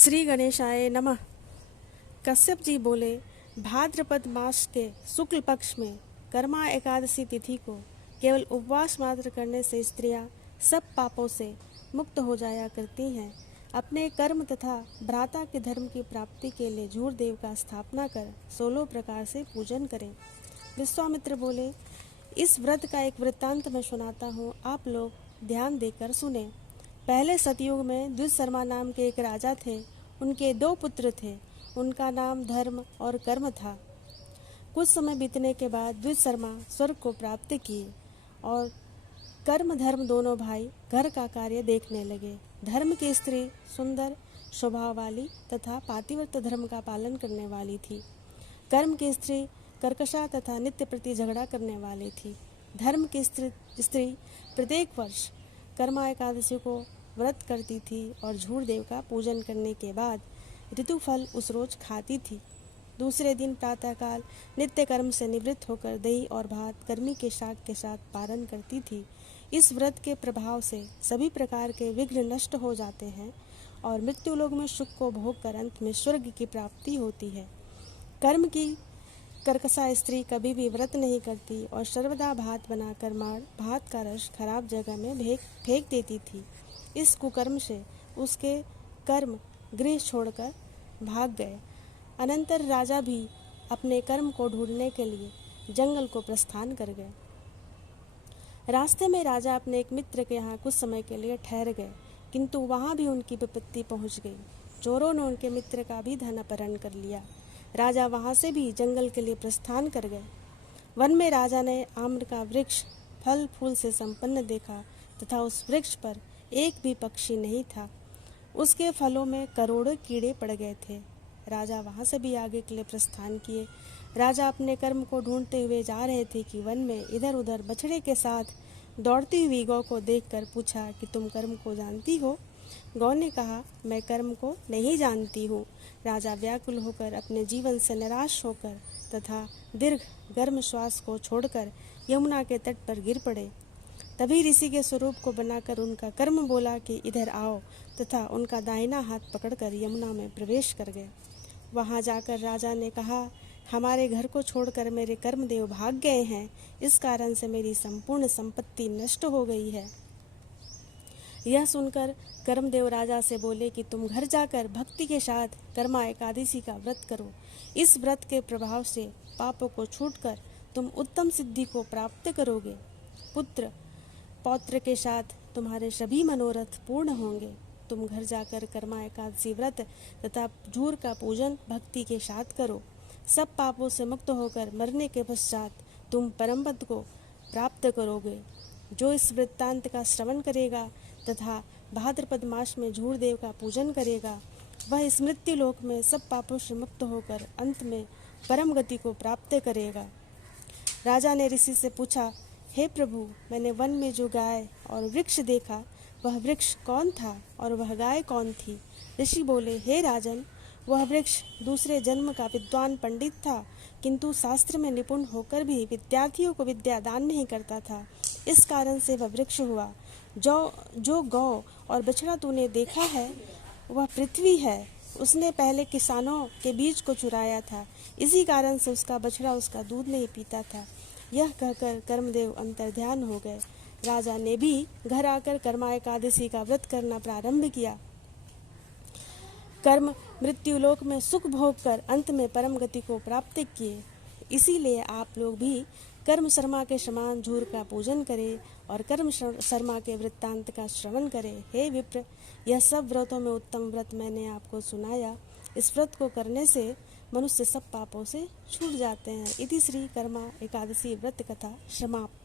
श्री गणेशाय नमः। कश्यप जी बोले, भाद्रपद मास के शुक्ल पक्ष में कर्मा एकादशी तिथि को केवल उपवास मात्र करने से स्त्रियां सब पापों से मुक्त हो जाया करती हैं। अपने कर्म तथा भ्राता के धर्म की प्राप्ति के लिए झूर देव का स्थापना कर 16 प्रकार से पूजन करें। विश्वामित्र बोले, इस व्रत का एक वृत्तांत मैं सुनाता हूँ, आप लोग ध्यान देकर सुने। पहले सतयुग में द्विशर्मा नाम के एक राजा थे। उनके 2 पुत्र थे। उनका नाम धर्म और कर्म था। कुछ समय बीतने के बाद द्विशर्मा स्वर्ग को प्राप्त किए और कर्म धर्म दोनों भाई घर का कार्य देखने लगे। धर्म की स्त्री सुंदर स्वभाव वाली तथा पातिव्रत धर्म का पालन करने वाली थी। कर्म की स्त्री कर्कशा तथा नित्य प्रति झगड़ा करने वाली थी। धर्म की स्त्री प्रत्येक वर्ष कर्मा एकादशी को व्रत करती थी और झूर देव का पूजन करने के बाद ऋतुफल उस रोज खाती थी। दूसरे दिन प्रातःकाल नित्य कर्म से निवृत्त होकर दही और भात गर्मी के शाक के साथ पारण करती थी। इस व्रत के प्रभाव से सभी प्रकार के विघ्न नष्ट हो जाते हैं और मृत्युलोक में सुख को भोग कर अंत में स्वर्ग की प्राप्ति होती है। कर्म की कर्कशा स्त्री कभी भी व्रत नहीं करती और सर्वदा भात बनाकर मार भात का रस खराब जगह में फेंक देती थी। इस कुकर्म से उसके कर्म गृह छोड़कर भाग गए। अनंतर राजा भी अपने कर्म को ढूंढने के लिए जंगल को प्रस्थान कर गए। रास्ते में राजा अपने एक मित्र के यहाँ कुछ समय के लिए ठहर गए, किंतु वहाँ भी उनकी विपत्ति पहुँच गई। चोरों ने उनके मित्र का भी धन अपहरण कर लिया। राजा वहाँ से भी जंगल के लिए प्रस्थान कर गए। वन में राजा ने आम्र का वृक्ष फल फूल से संपन्न देखा तथा उस वृक्ष पर एक भी पक्षी नहीं था। उसके फलों में करोड़ों कीड़े पड़ गए थे। राजा वहाँ से भी आगे के लिए प्रस्थान किए। राजा अपने कर्म को ढूंढते हुए जा रहे थे कि वन में इधर उधर बछड़े के साथ दौड़ती हुई गौ को देखकर पूछा कि तुम कर्म को जानती हो? गौ ने कहा, मैं कर्म को नहीं जानती हूँ। राजा व्याकुल होकर अपने जीवन से निराश होकर तथा दीर्घ गर्म श्वास को छोड़कर यमुना के तट पर गिर पड़े। तभी ऋषि के स्वरूप को बनाकर उनका कर्म बोला कि इधर आओ तथा उनका दाहिना हाथ पकड़कर यमुना में प्रवेश कर गए। वहां जाकर राजा ने कहा, हमारे घर को छोड़कर मेरे कर्मदेव भाग गए हैं। इस कारण से मेरी संपूर्ण संपत्ति नष्ट हो गई है। यह सुनकर कर्मदेव राजा से बोले कि तुम घर जाकर भक्ति के साथ कर्मा एकादशी का व्रत करो। इस व्रत के प्रभाव से पापों को छूटकर तुम उत्तम सिद्धि को प्राप्त करोगे। पुत्र पौत्र के साथ तुम्हारे सभी मनोरथ पूर्ण होंगे। तुम घर जाकर कर्मा एकादशी व्रत तथा झूर का पूजन भक्ति के साथ करो। सब पापों से मुक्त होकर मरने के पश्चात तुम परम पद को प्राप्त करोगे। जो इस वृत्तांत का श्रवण करेगा तथा भाद्रपद मास में झूर देव का पूजन करेगा, वह इस मृत्यु लोक में सब पापों से मुक्त होकर अंत में परम गति को प्राप्त करेगा। राजा ने ऋषि से पूछा, हे प्रभु, मैंने वन में जो गाय और वृक्ष देखा, वह वृक्ष कौन था और वह गाय कौन थी? ऋषि बोले, हे राजन, वह वृक्ष दूसरे जन्म का विद्वान पंडित था, किंतु शास्त्र में निपुण होकर भी विद्यार्थियों को विद्या दान नहीं करता था। इस कारण से वह वृक्ष हुआ। जो गौ और बछड़ा तूने देखा है, वह पृथ्वी है। उसने पहले किसानों के बीज को चुराया था, इसी कारण से उसका बछड़ा उसका दूध नहीं पीता था। यह कहकर कर्मदेव अंतर्ध्यान हो गए। राजा ने भी घर आकर कर्मा एकादशी का व्रत करना प्रारंभ किया। कर्म मृत्युलोक में सुख भोग कर अंत में परम गति को प्राप्त किए। इसीलिए आप लोग भी कर्म शर्मा के समान झूर का पूजन करें और कर्म शर्मा के वृत्तांत का श्रवण करें। हे विप्र, यह सब व्रतों में उत्तम व्रत मैंने आपको सुनाया। इस व्रत को करने से मनुष्य सब पापों से छूट जाते हैं। इति श्री कर्मा एकादशी व्रत कथा समाप्त।